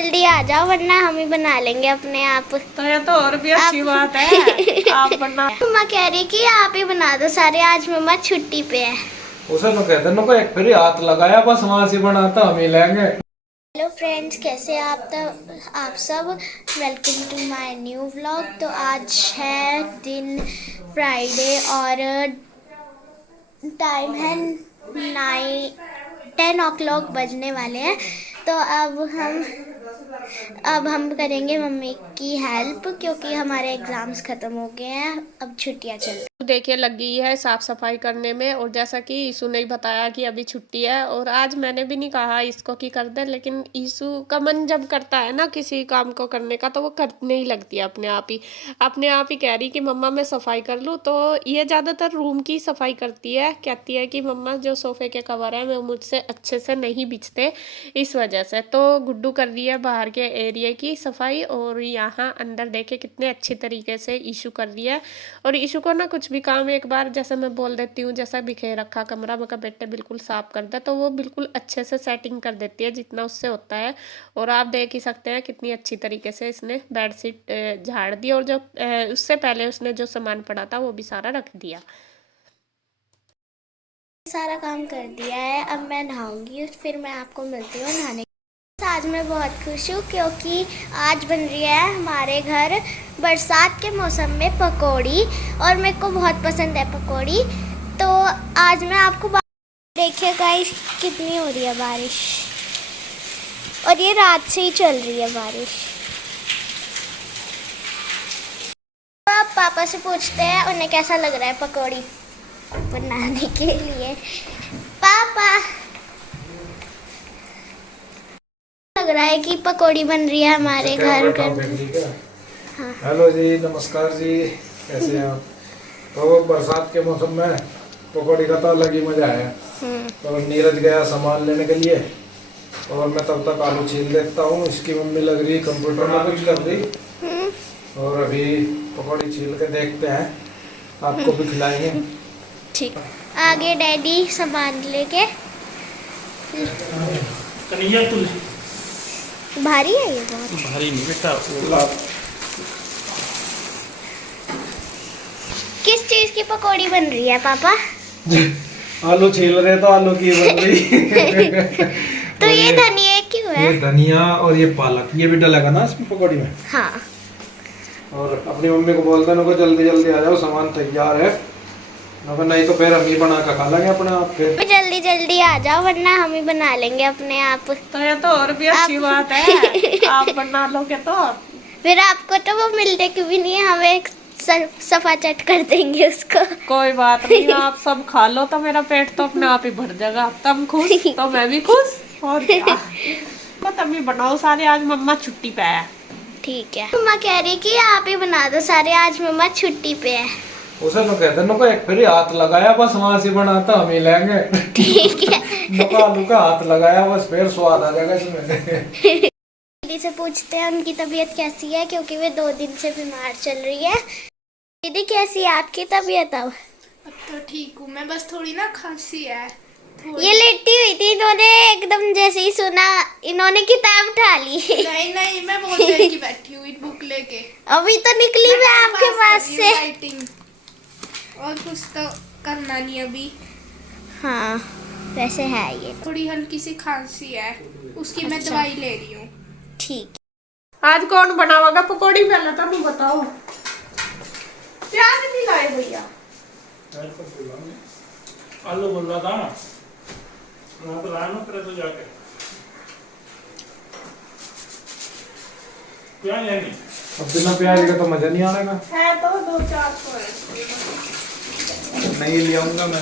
जल्दी आ जाओ वरना हम ही बना लेंगे अपने आप। तो ये तो और भी अच्छी बात है। आप बना। मम्मा कह रही कि आप ही बना दो सारे, आज मम्मा छुट्टी पे है। उसे तो कहते नको एक फिर हाथ लगाया बस वहां से बनाता हम ही लेंगे। हेलो फ्रेंड्स, कैसे आप सब। Welcome to my new vlog. तो आज है दिन फ्राइडे और टाइम है 10 o'clock बजने वाले हैं। तो अब हम करेंगे मम्मी की हेल्प क्योंकि हमारे एग्जाम्स ख़त्म हो गए हैं, अब छुट्टियां चल रही। देखिए लग गई है साफ सफाई करने में। और जैसा कि ईशु ने बताया कि अभी छुट्टी है, और आज मैंने भी नहीं कहा इसको कि कर दे, लेकिन ईशु का मन जब करता है ना किसी काम को करने का तो वो करने ही लगती है अपने आप ही कह रही कि मम्मा मैं सफाई कर लूँ। तो ये ज़्यादातर रूम की सफाई करती है, कहती है कि मम्मा जो सोफ़े के कवर है वो मुझसे अच्छे से नहीं बिछते, इस वजह से। तो गुड्डू कर रही है बाहर के एरिया की सफाई, और यहाँ अंदर देखे कितने अच्छी तरीके से ईशु कर रही है। और ईशु को ना कुछ भी काम एक बार जैसे मैं बोल देती हूँ, जैसा बिखेर रखा कमरा मका बेटे बिल्कुल साफ कर दे, तो वो बिल्कुल अच्छे से सेटिंग कर देती है जितना उससे होता है। और आप देख ही सकते हैं कितनी अच्छी तरीके से इसने बेडशीट झाड़ दी, और जो उससे पहले उसने जो सामान पड़ा था वो भी सारा रख दिया। सारा काम कर दिया है, अब मैं नहाऊंगी, फिर मैं आपको मिलती हूँ नहाने। आज मैं बहुत खुश हूँ क्योंकि आज बन रही है हमारे घर बरसात के मौसम में पकौड़ी, और मेरे को बहुत पसंद है पकौड़ी। तो आज मैं आपको देखिए गाइस कितनी हो रही है बारिश, और ये रात से ही चल रही है बारिश। तो आप पापा से पूछते हैं उन्हें कैसा लग रहा है पकौड़ी बनाने के लिए। पापा, लग रहा है कि पकौड़ी बन रही है हमारे घर पर। हाँ। हेलो जी, नमस्कार जी, कैसे हैं आप। तो बरसात के मौसम में पकौड़ी का तो अलग ही मजा है। तो नीरज गया सामान लेने के लिए, और मैं तब तक आलू छील देता हूँ। इसकी मम्मी लग रही कंप्यूटर में कुछ कर रही, और अभी पकौड़ी छील के देखते हैं, आपको भी खिलाएंगे। ठीक। आगे डैडी सामान लेके। भारी है ये, बहुत भारी नहीं बेटा। किस चीज की पकौड़ी बन रही है पापा? आलू छील रहे तो आलू की बन रही। तो ये धनिया क्यों है? ये धनिया और ये पालक, ये भी डलेगा ना इसमें पकौड़ी में। हाँ। और अपनी मम्मी को बोलते हैं जल्दी जल्दी आ जाओ, सामान तैयार है, नहीं तो फिर हम ही बना कर खा लेंगे अपने आप। फिर जल्दी जल्दी आ जाओ वरना हम ही बना लेंगे अपने आप। तो ये तो और भी अच्छी बात है। आप बना लोगे तो फिर आपको तो वो मिलने की भी नहीं है, हम एक सफा चट कर देंगे उसको। कोई बात नहीं, आप सब खा लो तो मेरा पेट तो अपने आप ही भर जाएगा। तुम खुश तो मैं भी खुश, और क्या। तो तभी बनाओ सारे, आज मम्मा छुट्टी पे है। ठीक है। मम्मा कह रही कि आप ही बना दो सारे, आज मम्मा छुट्टी पे है। उसे तो कहते नको एक फिर हाथ लगाया बस वहां से बनाता हम ही लेंगे। ठीक है। आलू का हाथ लगाया बस, फिर स्वाद आ जाएगा इसमें। दीदी से पूछते हैं उनकी तबीयत कैसी है, क्योंकि वे 2 दिन से बीमार चल रही है। दीदी कैसी है आपकी तबीयत? अब तो ठीक हूँ मैं, बस थोड़ी ना खांसी है। ये लेटी हुई थी, इन्होंने एकदम जैसे ही सुना इन्होंने किताब उठा ली। नहीं नहीं, मैं बहुत देर की बैठी हुई बुक लेके। अभी तो निकली मैं आपके पास से। राइटिंग और कुछ तो करना नहीं अभी। हाँ वैसे है ये। थोड़ी हल्की सी खांसी है, उसकी मैं अच्छा। दवाई ले रही हूँ। ठीक। आज कौन बनावागा पकौड़ी? पहले तो तुम बताओ। प्याज नहीं लाए भैया? आलू बोल रहा था ना, वहाँ तो लाना तेरे तो जाके प्याज है नहीं। अब बिना प्याज का तो मजा नहीं आने का। है तो 2-4 नहीं ले आऊंगा मैं।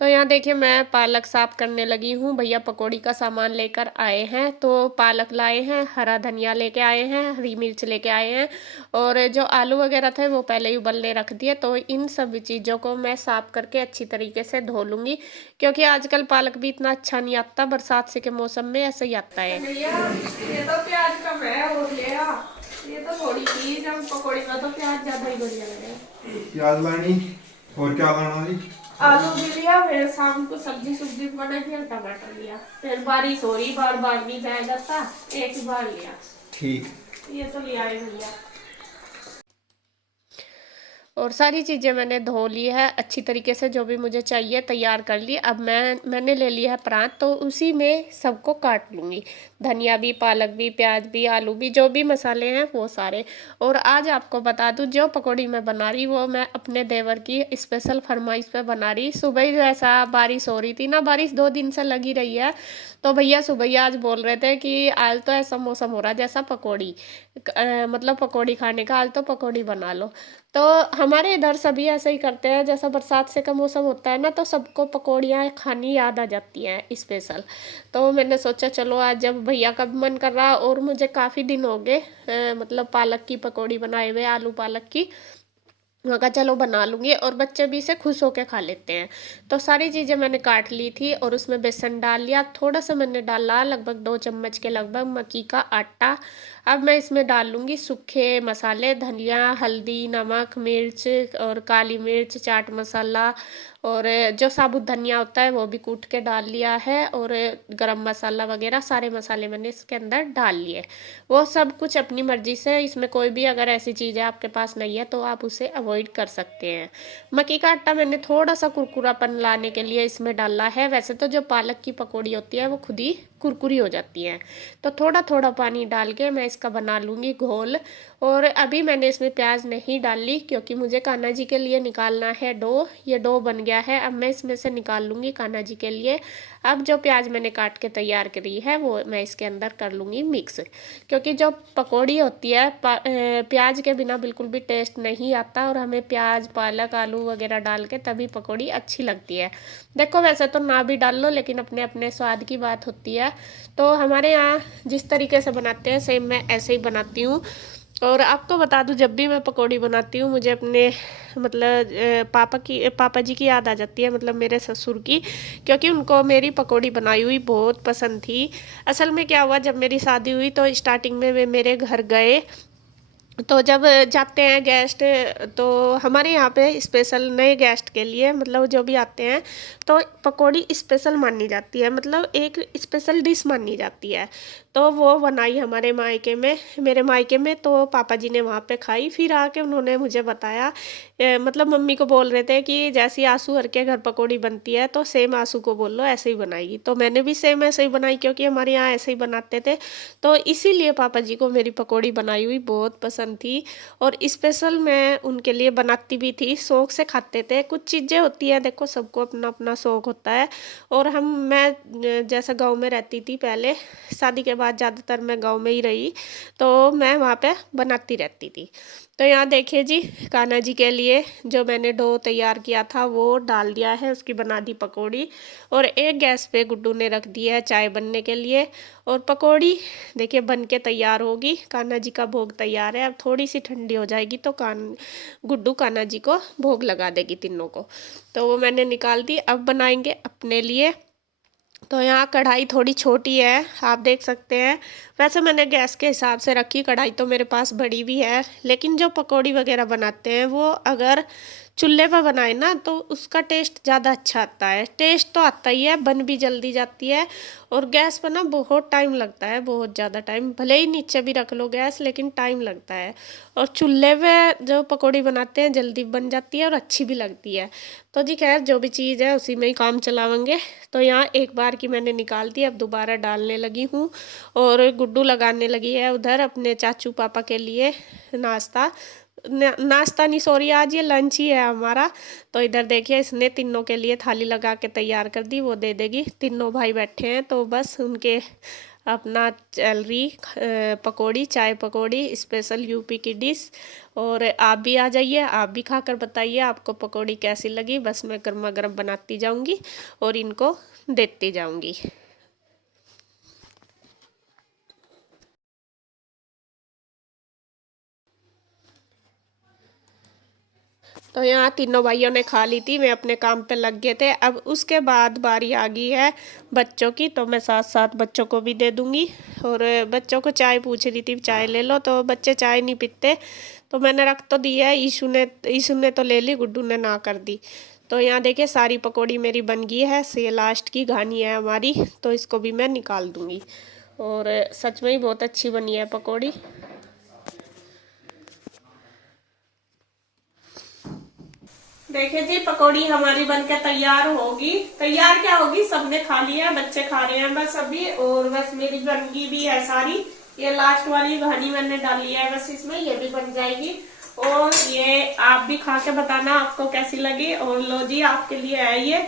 तो यहाँ देखिए मैं पालक साफ करने लगी हूँ। भैया पकौड़ी का सामान लेकर आए हैं, तो पालक लाए हैं, हरा धनिया लेके आए हैं, हरी मिर्च लेके आए हैं, और जो आलू वगैरह थे वो पहले ही उबलने रख दिए। तो इन सब चीज़ों को मैं साफ करके अच्छी तरीके से धो लूँगी, क्योंकि आजकल पालक भी इतना अच्छा नहीं आता, बरसात से के मौसम में ऐसे ही आता है। ये तो प्याज कम है, और ये तो थोड़ी चीज पकौड़ी में तो प्याज ज़्यादा ही बढ़िया लगेगा। प्याज लानी और क्या लाना जी? आलू भी लिया, फिर शाम को सब्जी सुब्जी बनाई, फिर टमाटर लिया, फिर बारिश हो रही, बार बार नहीं जाया जाता, एक ही बार लिया। ठीक। ये तो लिया ही भैया। और सारी चीज़ें मैंने धो ली है अच्छी तरीके से, जो भी मुझे चाहिए तैयार कर ली। अब मैंने ले लिया है परात, तो उसी में सबको काट लूँगी, धनिया भी, पालक भी, प्याज भी, आलू भी, जो भी मसाले हैं वो सारे। और आज आपको बता दूं, जो पकौड़ी मैं बना रही वो मैं अपने देवर की स्पेशल फरमाइश पे बना रही। सुबह ही जैसा बारिश हो रही थी ना, बारिश 2 दिन से लगी रही है, तो भैया सुबह ही आज बोल रहे थे कि आज तो ऐसा मौसम हो रहा है जैसा पकौड़ी, मतलब पकौड़ी खाने का, आज तो पकौड़ी बना लो। तो हमारे इधर सभी ऐसे ही करते हैं, जैसा बरसात से का मौसम होता है ना, तो सबको पकौड़ियाँ खानी याद आ जाती हैं स्पेशल। तो मैंने सोचा चलो आज जब भैया का मन कर रहा, और मुझे काफ़ी दिन हो गए मतलब पालक की पकौड़ी बनाए हुए, आलू पालक की, मैं कहा चलो बना लूँगी, और बच्चे भी इसे खुश होकर खा लेते हैं। तो सारी चीज़ें मैंने काट ली थी, और उसमें बेसन डाल लिया, थोड़ा सा मैंने डाला लगभग 2 चम्मच के लगभग मक्की का आटा। अब मैं इसमें डाल लूँगी सूखे मसाले, धनिया, हल्दी, नमक, मिर्च और काली मिर्च, चाट मसाला, और जो साबुत धनिया होता है वो भी कूट के डाल लिया है, और गरम मसाला वगैरह सारे मसाले मैंने इसके अंदर डाल लिए। वो सब कुछ अपनी मर्जी से, इसमें कोई भी अगर ऐसी चीज़ है आपके पास नहीं है तो आप उसे अवॉइड कर सकते हैं। मक्की का आटा मैंने थोड़ा सा कुरकुरापन लाने के लिए इसमें डाला है, वैसे तो जो पालक की पकौड़ी होती है वो खुद ही कुरकुरी हो जाती है। तो थोड़ा थोड़ा पानी डाल के मैं इसका बना लूँगी घोल। और अभी मैंने इसमें प्याज नहीं डाली, क्योंकि मुझे कान्हा जी के लिए निकालना है डो। ये डो बन गया है, अब मैं इसमें से निकाल लूँगी कान्हा जी के लिए। अब जो प्याज मैंने काट के तैयार करी है वो मैं इसके अंदर कर लूँगी मिक्स, क्योंकि जो पकौड़ी होती है प्याज के बिना बिल्कुल भी टेस्ट नहीं आता, और हमें प्याज, पालक, आलू वगैरह डाल के तभी पकौड़ी अच्छी लगती है। देखो वैसे तो ना भी डाल लो, लेकिन अपने अपने स्वाद की बात होती है। तो हमारे यहाँ जिस तरीके से बनाते हैं सेम मैं ऐसे ही बनाती हूँ। और आपको बता दूं, जब भी मैं पकौड़ी बनाती हूँ मुझे अपने मतलब पापा जी की याद आ जाती है, मतलब मेरे ससुर की, क्योंकि उनको मेरी पकौड़ी बनाई हुई बहुत पसंद थी। असल में क्या हुआ, जब मेरी शादी हुई तो स्टार्टिंग में वे मेरे घर गए, तो जब जाते हैं गेस्ट, तो हमारे यहाँ पे स्पेशल नए गेस्ट के लिए, मतलब जो भी आते हैं तो पकौड़ी स्पेशल मानी जाती है, मतलब एक स्पेशल डिश मानी जाती है। तो वो बनाई हमारे मायके में, मेरे मायके में, तो पापा जी ने वहाँ पे खाई, फिर आके उन्होंने मुझे बताया, मतलब मम्मी को बोल रहे थे कि जैसी आंसू हर के घर पकौड़ी बनती है तो सेम आंसू को बोल लो ऐसे ही बनाएगी। तो मैंने भी सेम ऐसे ही बनाई, क्योंकि हमारे यहाँ ऐसे ही बनाते थे, तो इसीलिए पापा जी को मेरी पकौड़ी बनाई हुई बहुत पसंद थी। और स्पेशल मैं उनके लिए बनाती भी थी, शौक से खाते थे। कुछ चीज़ें होती हैं, देखो सबको अपना अपना शौक होता है। और मैं जैसा गांव में रहती थी पहले, शादी के बाद ज़्यादातर मैं गांव में ही रही, तो मैं वहाँ पे बनाती रहती थी। तो यहाँ देखिए जी, कान्हा जी के लिए जो मैंने डो तैयार किया था वो डाल दिया है, उसकी बना दी पकौड़ी। और एक गैस पे गुड्डू ने रख दिया है चाय बनने के लिए, और पकौड़ी देखिए बन के तैयार होगी। कान्हा जी का भोग तैयार है, अब थोड़ी सी ठंडी हो जाएगी तो गुड्डू कान्हा जी को भोग लगा देगी तीनों को। तो वो मैंने निकाल दी, अब बनाएंगे अपने लिए। तो यहाँ कढ़ाई थोड़ी छोटी है, आप देख सकते हैं। वैसे मैंने गैस के हिसाब से रखी, कढ़ाई तो मेरे पास बड़ी भी है, लेकिन जो पकौड़ी वगैरह बनाते हैं वो अगर चूल्हे पर बनाए ना तो उसका टेस्ट ज़्यादा अच्छा आता है। टेस्ट तो आता ही है, बन भी जल्दी जाती है, और गैस पर ना बहुत टाइम लगता है, बहुत ज़्यादा टाइम। भले ही नीचे भी रख लो गैस, लेकिन टाइम लगता है। और चूल्हे पे जो पकौड़ी बनाते हैं जल्दी बन जाती है और अच्छी भी लगती है। तो जी खैर, जो भी चीज़ है उसी में ही काम चलावेंगे। तो यहाँ एक बार की मैंने निकाल दी, अब दोबारा डालने लगी हूँ, और गुड्डू लगाने लगी है उधर अपने चाचू पापा के लिए नाश्ता। नाश्ता नहीं, सॉरी, आज ये लंच ही है हमारा। तो इधर देखिए, इसने तीनों के लिए थाली लगा के तैयार कर दी, वो दे देगी। तीनों भाई बैठे हैं, तो बस उनके अपना चल रही पकौड़ी, चाय पकौड़ी, स्पेशल यूपी की डिश। और आप भी आ जाइए, आप भी खाकर बताइए आपको पकौड़ी कैसी लगी। बस मैं गर्मा गर्म बनाती जाऊंगी और इनको देती जाऊंगी। तो यहाँ तीनों भाइयों ने खा ली थी, मैं अपने काम पे लग गए थे। अब उसके बाद बारी आ गई है बच्चों की, तो मैं साथ साथ बच्चों को भी दे दूँगी। और बच्चों को चाय पूछ रही थी, चाय ले लो, तो बच्चे चाय नहीं पीते, तो मैंने रख तो दी है। ईशू ने तो ले ली, गुड्डू ने ना कर दी। तो यहाँ देखिए सारी पकौड़ी मेरी बन गई है, ये लास्ट की घानी है हमारी, तो इसको भी मैं निकाल दूंगी। और सच में ही बहुत अच्छी बनी है पकौड़ी। देखिए जी पकौड़ी हमारी बनके तैयार होगी। तैयार क्या होगी, सबने खा लिया, बच्चे खा रहे हैं बस अभी, और बस मेरी बनगी भी है सारी। ये लास्ट वाली घानी मैंने डाली है बस इसमें, ये भी बन जाएगी। और ये आप भी खा के बताना आपको कैसी लगी। और लो जी आपके लिए है ये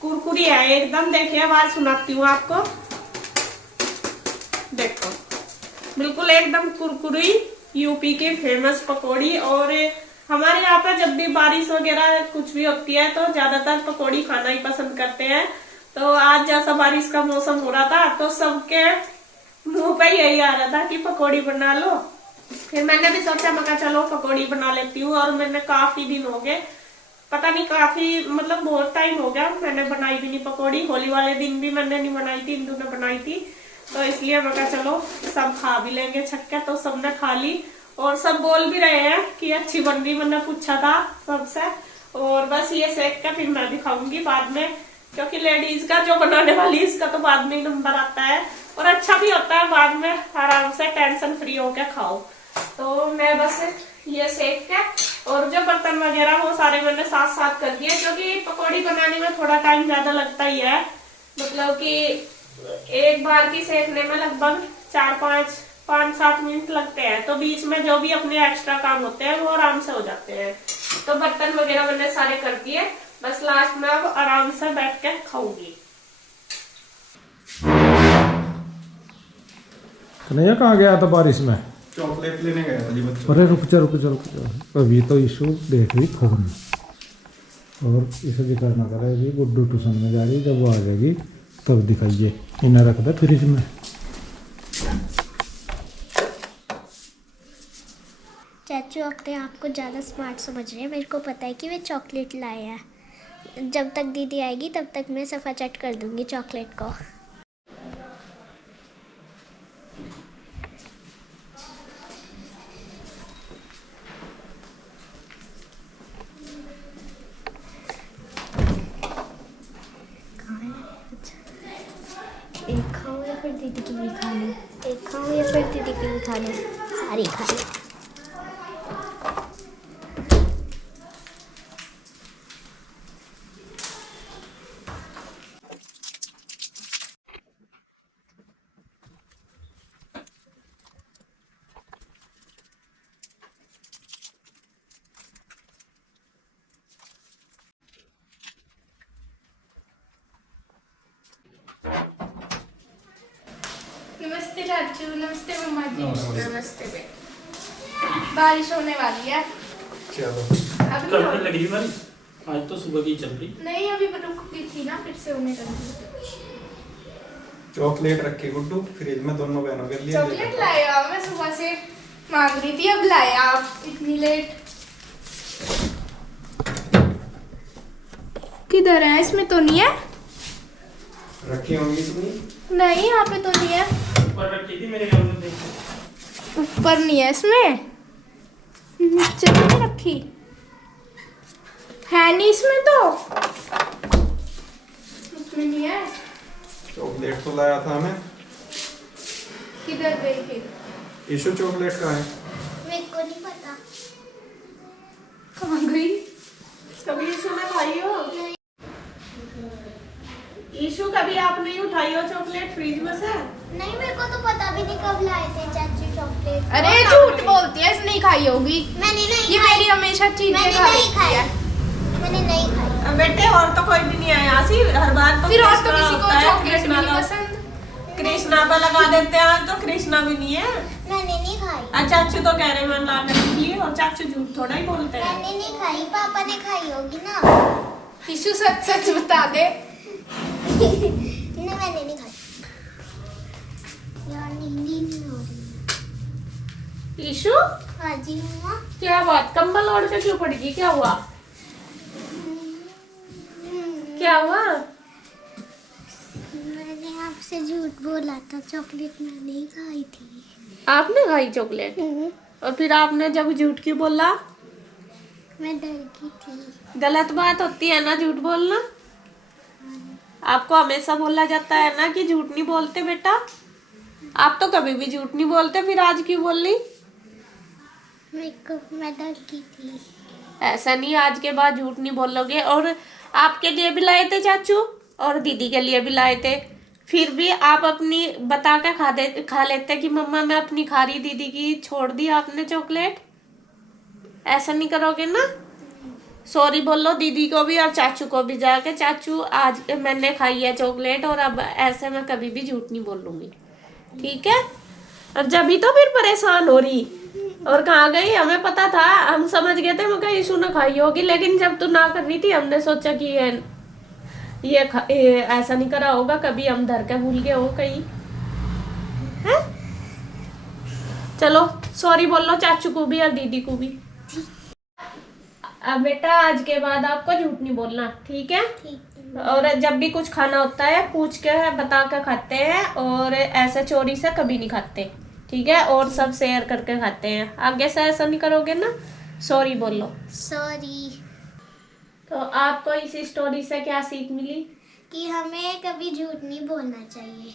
कुरकुरी है एकदम। देखिए आवाज सुनाती हूँ आपको, देखो बिल्कुल एकदम कुरकुरी, यूपी की फेमस पकौड़ी। और हमारे यहाँ पर जब भी बारिश वगैरह कुछ भी होती है तो ज्यादातर पकौड़ी खाना ही पसंद करते हैं। तो आज जैसा बारिश का मौसम हो रहा था तो सबके मुंह पे यही आ रहा था कि पकौड़ी बना लो। फिर मैंने भी सोचा, मैं चलो पकौड़ी बना लेती हूँ। और मैंने काफी दिन हो गए, पता नहीं काफी मतलब बहुत टाइम हो गया मैंने बनाई भी नहीं पकौड़ी। होली वाले दिन भी मैंने नहीं बनाई थी, इंदू ने बनाई थी। तो इसलिए मैं कहा चलो सब खा भी लेंगे छक्के। तो सबने खा ली और सब बोल भी रहे हैं कि अच्छी बन रही, मैंने पूछा था सबसे। और बस ये सेक के फिर मैं भी खाऊंगी बाद में, क्योंकि लेडीज का जो बनाने वाली इसका तो बाद में ही नंबर आता है और अच्छा भी होता है, बाद में आराम से टेंशन फ्री होके खाओ। तो मैं बस ये सेक के, और जो बर्तन वगैरह वो सारे मैंने साथ साथ कर दिए, क्योंकि पकौड़ी बनाने में थोड़ा टाइम ज्यादा लगता ही है। मतलब कि एक बार की सेकने में लगभग 5-7 मिनट लगते हैं। तो बीच में जो भी अपने एक्स्ट्रा काम होते हैं वो आराम से हो जाते हैं। तो बर्तन वगैरह मैंने सारे कर दिए, बस लास्ट में अब आराम से बैठ के खाऊंगी। कन्हैया कहाँ गया था बारिश में? चॉकलेट लेने गया था जी बच्चों। अरे रुक जा अभी तो इशू देख रही फोन, और इसे जिक्र ना करे अभी गुड्डू ट्यूशन में जा रही, जब वो आ जाएगी तब दिखाइए। इन्हें रख दे फ्रिज में। चाचू अपने आप को ज़्यादा स्मार्ट समझ रहे हैं। मेरे को पता है कि वे चॉकलेट लाए हैं। जब तक दीदी आएगी तब तक मैं सफ़ा चट कर दूंगी चॉकलेट को। एक खाऊं या फिर दीदी की भी खा लूं? एक खाऊं या फिर दीदी की भी खा लूं? सारी खा लूं। नमस्ते चाचू, नमस्ते मम्मा जी। नमस्ते बेटा। बारिश होने वाली है। चलो अभी कल नहीं लगी बारिश, आज तो सुबह की चल रही। नहीं, अभी रुक गई थी ना, फिर से होने लगी। चॉकलेट रखी गुड्डू फ्रिज में दोनों बहनों के लिए। चॉकलेट लाया, मैं सुबह से मांग रही थी, अब लाया आप इतनी लेट। किधर है? इसमें तो नहीं है। रखी होंगी तुमने? नहीं, यहाँ पे तो नहीं है। ऊपर रखी थी मेरे घर में, देखो ऊपर नहीं है इसमें, नीचे तो नहीं रखी है। नहीं इसमें तो, इसमें नहीं है। चॉकलेट तो लाया था मैं। किधर गई फिर? इशू चॉकलेट का है। मेरे को नहीं पता कहाँ गई? कभी ईशु ने खाई हो? ईशु कभी आप नहीं उठाई हो चॉकलेट फ्रिज में से? नहीं, मेरे को तो पता भी नहीं कब लाए थे चाचू चॉकलेट। अरे झूठ बोलती है, इसने नहीं खाई होगी। मैंने नहीं ये खाई। मेरी हमेशा चीजें मैंने खा नहीं लेती खाई। है। मैंने नहीं खाई। बेटे और तो कोई भी नहीं आया आसी, हर बार तो फिर और तो कृष्णा किसी को होता है, चॉकलेट कृष्णा नहीं का- पसंद। कृष्णा पे लगा देते हैं, तो कृष्णा भी नहीं है। मैंने नहीं खाई। चाचू तो कह रहे मैं ला के रखी है, और चाचू झूठ थोड़ा ही बोलते हैं। मैंने नहीं खाई, पापा ने खाई होगी ना। ईशु सच सच बता दे। नहीं, मैंने नहीं खाई। यार नींद ही नहीं हो रही। ईशु हाँ जी मम्मा। क्या बात, कंबल ओढ़ के क्यों पड़ गई, क्या हुआ? क्या हुआ? मैंने आपसे झूठ बोला था, चॉकलेट मैंने ही खाई थी। आपने खाई चॉकलेट? और फिर आपने जब झूठ क्यों बोला? मैं डर गई थी। गलत बात होती है ना झूठ बोलना। आपको हमेशा बोला जाता है ना कि झूठ नहीं बोलते बेटा। आप तो कभी भी झूठ नहीं बोलते, फिर आज क्यों बोल रही? मैं डर गई थी। ऐसा नहीं, आज के बाद झूठ नहीं बोलोगे। और आपके लिए भी लाए थे चाचू और दीदी के लिए भी लाए थे, फिर भी आप अपनी बता के खा लेते कि मम्मा मैं अपनी खा रही, दीदी की छोड़ दी आपने चॉकलेट। ऐसा नहीं करोगे ना? सॉरी बोलो दीदी को भी और चाचू को भी जाके, चाचू आज मैंने खाई है चॉकलेट और अब ऐसे मैं कभी भी झूठ नहीं बोलूंगी, ठीक है? और जब भी तो फिर परेशान हो रही और कहाँ गई, हमें पता था, हम समझ गए थे मैं कहीं ने खाई होगी, लेकिन जब तू ना कर रही थी हमने सोचा कि ये ऐसा नहीं करा होगा कभी, हम धर के भूल गए हो कहीं है। चलो सॉरी बोलो चाचू को भी और दीदी को भी। अब बेटा आज के बाद आपको झूठ नहीं बोलना, ठीक है? और जब भी कुछ खाना होता है पूछ के बता के खाते हैं, और ऐसे चोरी से कभी नहीं खाते, ठीक है? और सब शेयर करके खाते हैं। आगे से ऐसा नहीं करोगे ना? सॉरी बोलो। सॉरी। तो आपको इस स्टोरी से क्या सीख मिली? कि हमें कभी झूठ नहीं बोलना चाहिए।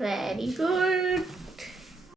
Very good.